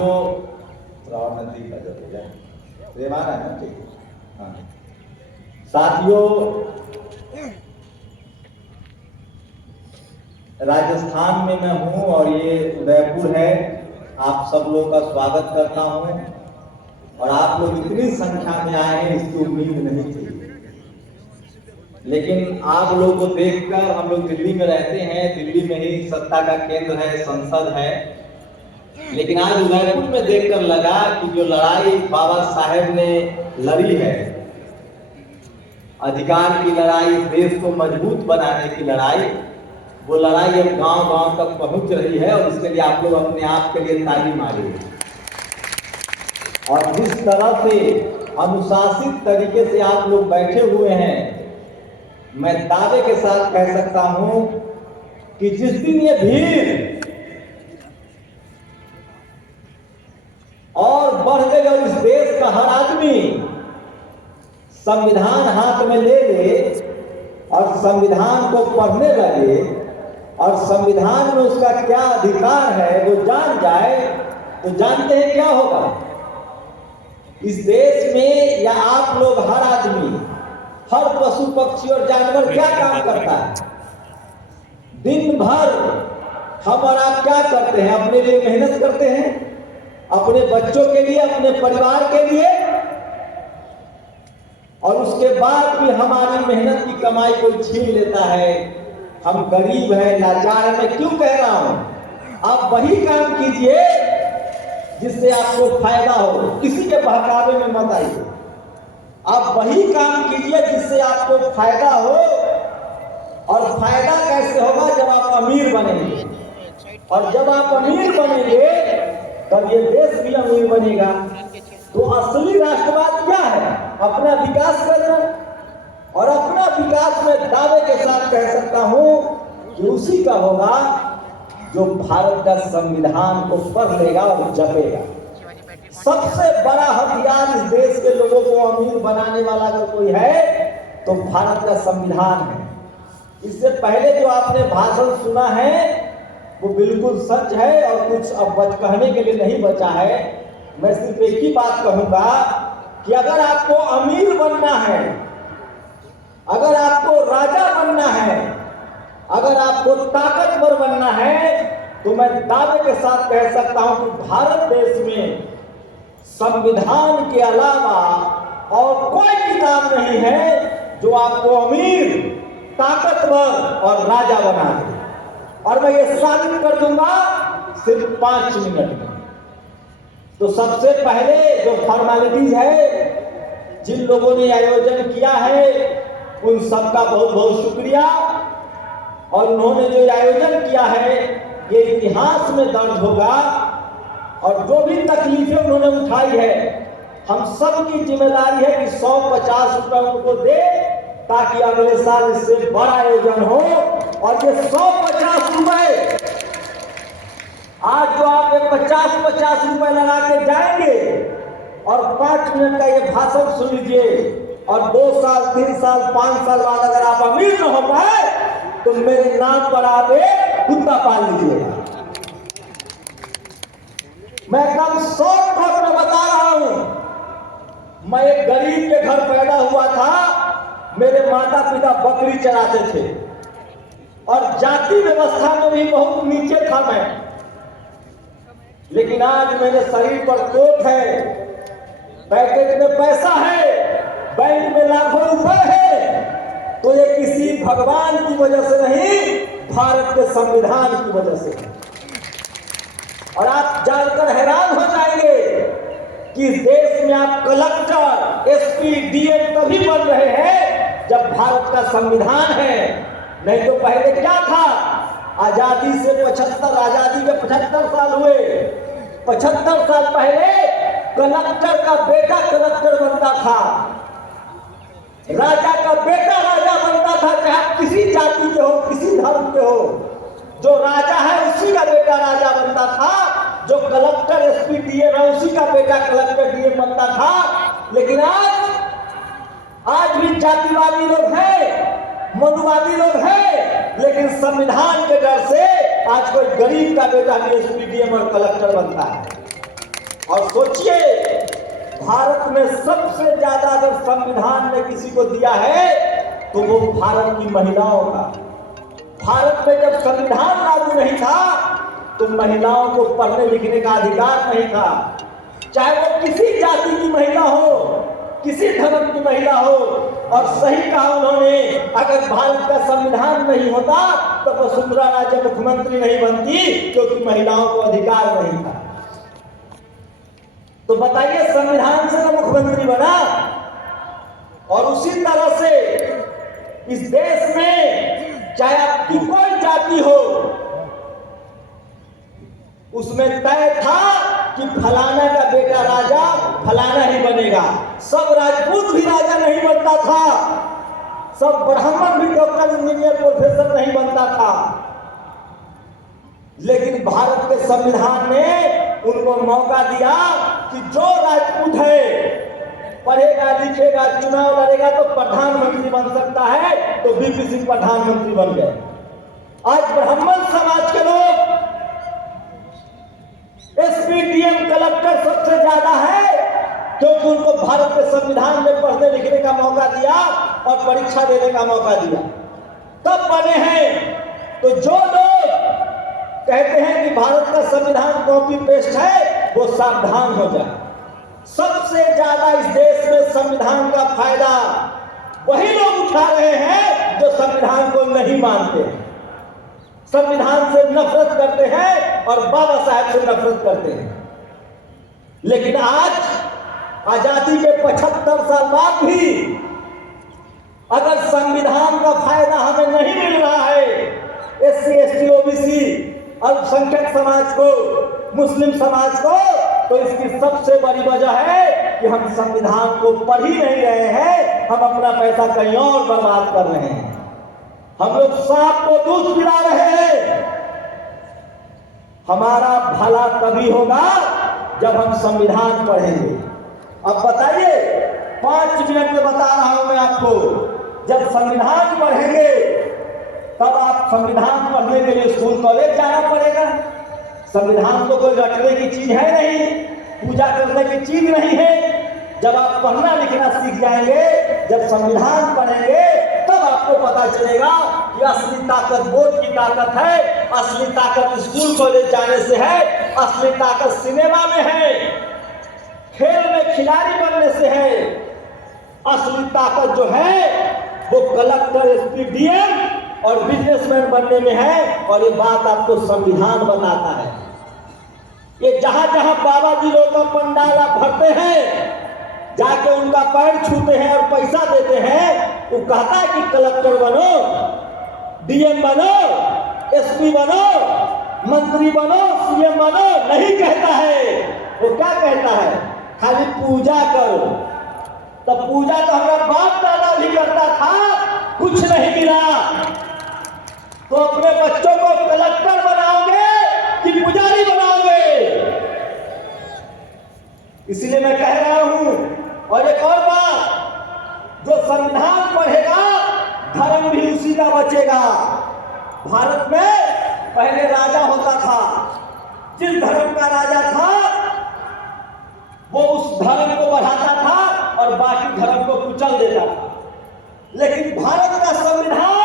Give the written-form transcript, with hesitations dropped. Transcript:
साथियों, थोड़ा और नजदीक आ जाइए, प्रेमाना है ना, ठीक है। हाँ साथियों, राजस्थान में मैं हूँ और ये उदयपुर है। आप सब लोग का स्वागत करता हूँ और आप लोग इतनी संख्या में आए हैं इसकी उम्मीद नहीं थी, लेकिन आप लोगों को देखकर, हम लोग दिल्ली में रहते हैं, दिल्ली में ही सत्ता का केंद्र है, संसद है, लेकिन आज उदयपुर में देखकर लगा कि जो लड़ाई बाबा साहेब ने लड़ी है, अधिकार की लड़ाई, देश को मजबूत बनाने की लड़ाई, वो लड़ाई अब गांव-गांव तक पहुंच रही है और इसके लिए आप लोग अपने आप के लिए ताली मारिए। और जिस तरह से अनुशासित तरीके से आप लोग बैठे हुए हैं, मैं दावे के साथ कह सकता हूं कि जिस दिन ये भीड़ और बढ़ गई और इस देश का हर आदमी संविधान हाथ में ले ले और संविधान को पढ़ने लगे और संविधान में उसका क्या अधिकार है वो जान जाए, तो जानते हैं क्या होगा इस देश में? या आप लोग, हर आदमी, हर पशु पक्षी और जानवर क्या काम करता है? दिन भर हम और आप क्या करते हैं? अपने लिए मेहनत करते हैं, अपने बच्चों के लिए, अपने परिवार के लिए, और उसके बाद भी हमारी मेहनत की कमाई कोई छीन लेता है। हम गरीब हैं, लाचार हैं। मैं क्यों कह रहा हूं? आप वही काम कीजिए जिससे आपको फायदा हो, किसी के बहकावे में मत आइए। आप वही काम कीजिए जिससे आपको फायदा हो। और फायदा कैसे होगा? जब आप अमीर बनेंगे, और जब आप अमीर बनेंगे तब ये देश भी अमीर बनेगा। तो असली राष्ट्रवाद क्या है? अपना विकास करना। और अपना विकास में दावे के साथ कह सकता हूं कि उसी का होगा जो भारत का संविधान को पढ़ लेगा और जपेगा। सबसे बड़ा हथियार इस देश के लोगों को अमीर बनाने वाला अगर कोई है तो भारत का संविधान है। इससे पहले जो आपने भाषण सुना है वो बिल्कुल सच है और कुछ अब कहने के लिए नहीं बचा है। मैं सिर्फ एक ही बात कहूंगा कि अगर आपको अमीर बनना है, अगर आपको राजा बनना है, अगर आपको ताकतवर बनना है, तो मैं दावे के साथ कह सकता हूं कि भारत देश में संविधान के अलावा और कोई किताब नहीं है जो आपको अमीर, ताकतवर और राजा बना दे। और मैं ये साबित कर दूंगा सिर्फ 5 मिनट में। तो सबसे पहले जो फॉर्मेलिटीज है, जिन लोगों ने आयोजन किया है उन सबका बहुत बहुत शुक्रिया। और उन्होंने जो आयोजन किया है ये इतिहास में दर्ज होगा। और जो भी तकलीफें उन्होंने उठाई है, हम सब की जिम्मेदारी है कि 150 रुपए उनको दे ताकि अगले साल इससे बड़ा आयोजन हो। और ये 150 रुपए आज जो आप 50-50 रुपए लगा के जाएंगे और 5 मिनट का ये भाषण सुन लीजिए, और 2 साल, 3 साल, 5 साल बाद अगर आप अमीर न हो पाए तो मेरे नाम पर आप एक कुत्ता पाल लीजिएगा। मैं एकदम शॉर्टकट में बता रहा हूं। मैं एक गरीब के घर पैदा हुआ था। मेरे माता पिता बकरी चराते थे और जाति व्यवस्था में भी बहुत नीचे था मैं। लेकिन आज मेरे शरीर पर कोट है, पैकेट में पैसा है, बैंक में लाखों रुपए है। तो ये किसी भगवान की वजह से नहीं, भारत के संविधान की वजह से। और आप जानकर हैरान हो जाएंगे कि इस देश में आप कलेक्टर, एसपी, डीएम तभी बन रहे हैं जब भारत का संविधान है। नहीं तो पहले क्या था? आजादी से 75, आजादी के 75 साल हुए। 75 साल पहले कलेक्टर का बेटा कलेक्टर बनता था, राजा का बेटा राजा बनता था, चाहे किसी जाति के हो, किसी धर्म के हो। जो राजा है उसी का बेटा राजा बनता था, जो कलेक्टर, एसपी, डीएम है उसी का बेटा कलेक्टर, डीएम बनता था। लेकिन आज भी जातिवादी लोग हैं, मनुवादी लोग हैं, लेकिन संविधान के डर से आज कोई गरीब का बेटा भी एसपी, डीएम और कलेक्टर बनता है। और सोचिए, भारत में सबसे ज्यादा अगर संविधान ने किसी को दिया है तो वो भारत की महिलाओं का। भारत में जब संविधान लागू नहीं था तो महिलाओं को पढ़ने लिखने का अधिकार नहीं था, चाहे वो किसी जाति की महिला हो, किसी धर्म की महिला हो। और सही कहा उन्होंने, अगर भारत का संविधान नहीं होता तो वसुंधरा राजे मुख्यमंत्री नहीं बनती, क्योंकि महिलाओं को अधिकार नहीं था। तो बताइए, संविधान से ना मुख्यमंत्री बना। और उसी तरह से इस देश में चाहे आपकी कोई जाति हो, उसमें तय था कि फलाना का बेटा राजा फलाना ही बनेगा। सब राजपूत भी राजा नहीं बनता था, सब ब्राह्मण भी डॉक्टर इंजीनियर प्रोफेसर नहीं बनता था। लेकिन भारत के संविधान ने उनको मौका दिया कि जो राजपूत है, पढ़ेगा लिखेगा, चुनाव लड़ेगा तो प्रधानमंत्री बन सकता है, तो वीपी सिंह प्रधानमंत्री बन गए। आज ब्राह्मण समाज के लोग एसपी, डीएम, कलेक्टर सबसे ज्यादा है, क्योंकि उनको भारत के संविधान में पढ़ने लिखने का मौका दिया और परीक्षा देने का मौका दिया, तब बने हैं। तो जो लोग कहते हैं कि भारत का संविधान कॉपी पेस्ट है, वो सावधान हो जाए। सबसे ज्यादा इस देश में संविधान का फायदा वही लोग उठा रहे हैं जो संविधान को नहीं मानते, संविधान से नफरत करते हैं और बाबा साहब से नफरत करते हैं। लेकिन आज आजादी के 75 साल बाद भी अगर संविधान का फायदा हमें नहीं मिल रहा है, एससी, एसटी, ओबीसी, अल्पसंख्यक समाज को, मुस्लिम समाज को, तो इसकी सबसे बड़ी वजह है कि हम संविधान को पढ़ ही नहीं रहे हैं, हम अपना पैसा कहीं और बर्बाद कर रहे हैं। हम लोग सांप को दूध पिला रहे हैं। हमारा भला तभी होगा जब हम संविधान पढ़ेंगे। अब बताइए, 5 मिनट में बता रहा हूं मैं आपको, जब संविधान पढ़ेंगे तब आप संविधान पढ़ने के लिए स्कूल कॉलेज जाना पड़ेगा। संविधान तो कोई रटने की चीज है नहीं, पूजा करने की चीज नहीं है। जब आप पढ़ना लिखना सीख जाएंगे, जब संविधान पढ़ेंगे, तब आपको पता चलेगा कि असली ताकत वोट की ताकत है, असली ताकत स्कूल कॉलेज जाने से है, असली ताकत सिनेमा में है, खेल में खिलाड़ी बनने से है। असली ताकत जो है वो कलेक्टर, एसपी, डीएम और बिजनेसमैन बनने में है। और ये बात आपको संविधान बताता है। ये जहां जहां बाबा जी लोग का पंडाल आप भरते हैं, जाके उनका पैर छूते हैं और पैसा देते हैं, वो कहता है कि कलेक्टर बनो, डीएम बनो, एसपी बनो, मंत्री बनो, सीएम बनो, नहीं कहता है। वो क्या कहता है? खाली पूजा करो। तो पूजा तो हमारा बाप दादा भी करता था, कुछ नहीं मिला। तो अपने बच्चों को कलेक्टर बनाओगे कि पुजारी बनाओगे? इसलिए मैं कह रहा हूं। और एक और बात, जो संविधान पढ़ेगा धर्म भी उसी का बचेगा। भारत में पहले राजा होता था, जिस धर्म का राजा था वो उस धर्म को बढ़ाता था और बाकी धर्म को कुचल देता था। लेकिन भारत का संविधान